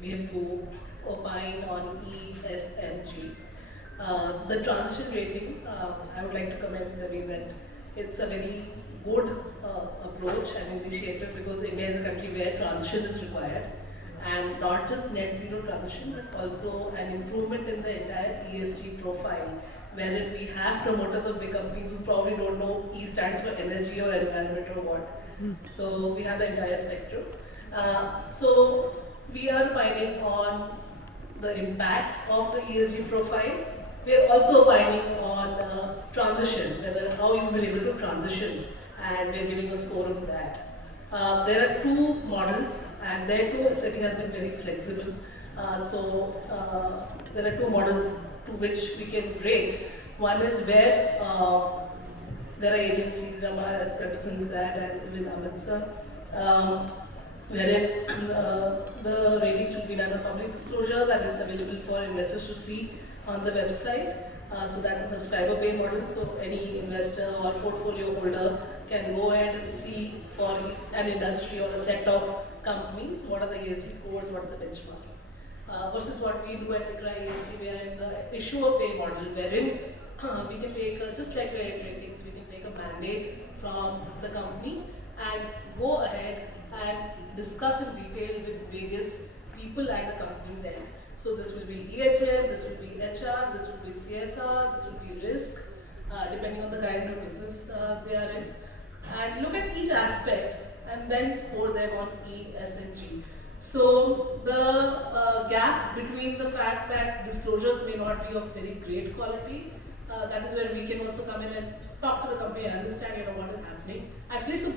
we have to opine on ESG. The transition rating, I would like to commend SEBI that it's a very good approach and initiative because India is a country where transition is required, and not just net zero transition but also an improvement in the entire ESG profile, wherein we have promoters of big companies who probably don't know E stands for energy or environment or what. So we have the entire spectrum. So we are opining on the impact of the ESG profile. We are also opining on transition, whether how you've been able to transition, and we are giving a score on that. There are two models, and there too SEBI has been very flexible. There are two models to which we can rate. One is where there are agencies, Rama represents that, and with Amit sir, wherein the ratings should be done on public disclosure, that it's available for investors to see on the website. So that's a subscriber pay model, so any investor or portfolio holder can go ahead and see for an industry or a set of companies what are the ESG scores, what's the benchmarking. Versus what we do at ICRA ESG, we are in the issuer pay model, wherein we can take, just like credit ratings, we can take a mandate from the company and go ahead and discuss in detail with various people at the company's end. So this will be EHS, this will be HR, this will be CSR, this will be risk, depending on the kind of business they are in. And look at each aspect and then score them on ESG. So the gap between the fact that disclosures may not be of very great quality, that is where we can also come in and talk to the company and understand what is happening. Actually, so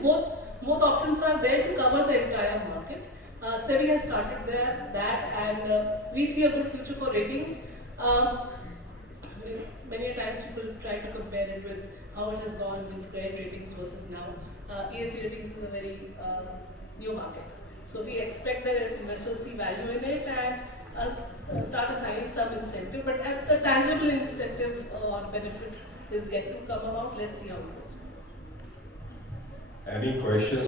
both options are there to cover the entire market. SEBI has started that, and we see a good future for ratings. Many times people try to compare it with how it has gone with credit ratings versus now. ESG ratings is a very new market. So we expect that investors see value in it and start assigning some incentive, but a tangible incentive or benefit is yet to come about. Let's see how it goes. Any questions?